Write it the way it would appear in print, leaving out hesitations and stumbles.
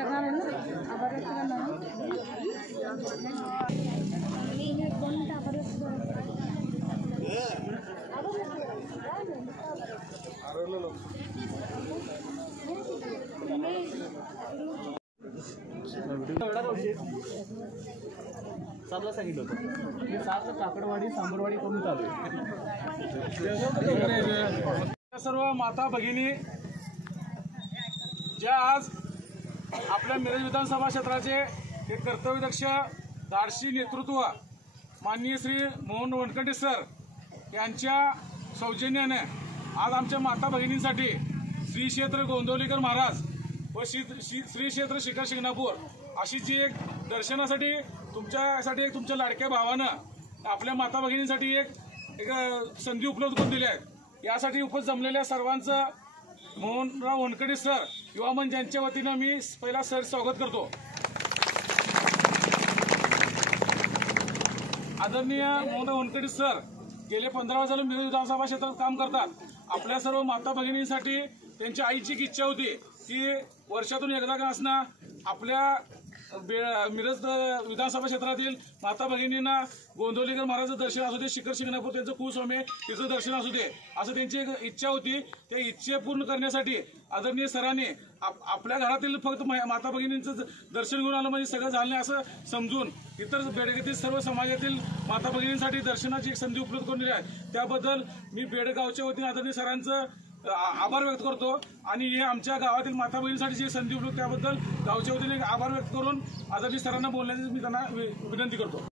करणार आहे ना, आभार व्यक्त करणार सातला सांगितलं होतं मी 7 काकडवाडी सांबरवाडी करून चालू आहे। सर्व माता भगिनी ज्या आज आपल्या मिरज विधानसभा क्षेत्राचे एक कर्तव्यदक्ष धाडसी नेतृत्व माननीय श्री मोहन वनखंडे सर यांच्या सौजन्याने आज आमच्या माता भगिनींसाठी श्री क्षेत्र गोंदवलेकर महाराज व श्री क्षेत्र शिखर शिंगणापूर अशी जी एक दर्शनासाठी तुमच्यासाठी एक तुमच्या लाडक्या भावानं आपल्या माता भगिनींसाठी एक संधी उपलब्ध करून दिली आहे। यासाठी उपस्थित जमलेल्या सर्वांचं मोहनराव वनखंडे सर युवा मंच यांच्या वतीनं मी पहिला सर स्वागत करतो। आदरणीय मोहनराव वनखंडे सर गेले 15 वर्ष झाले मिरज विधानसभा क्षेत्रात काम करतात। आपल्या सर्व माता भगिनींसाठी त्यांच्या आईची एक इच्छा होती की वर्षातून एकदा का असणार आपल्या मिरज विधानसभा क्षेत्रातील माता भगिनींना गोंदवलेकर महाराजांचं दर्शन असू दे, शिखर शिंगणापूर त्यांचं कुलस्वामी तिचं दर्शन असू दे असं त्यांची एक इच्छा होती। त्या इच्छे पूर्ण करण्यासाठी आदरणीय सरांनी आपल्या घरातील फक्त माता भगिनींचं दर्शन घेऊन आलं म्हणजे सगळं झालं नाही असं समजून इतर बेडगावतील सर्व समाजातील माता भगिनींसाठी दर्शनाची एक संधी उपलब्ध करून दिली आहे। त्याबद्दल मी बेडगावच्या वतीने आदरणीय सरांचं आभार व्यक्त करतो आणि हे आमच्या गावातील माता भगिनींसाठी जी संधी उपलब्ध त्याबद्दल गावच्या वतीने आभार व्यक्त करून आदरणीय सरांना बोलण्याची मी त्यांना विनंती करतो।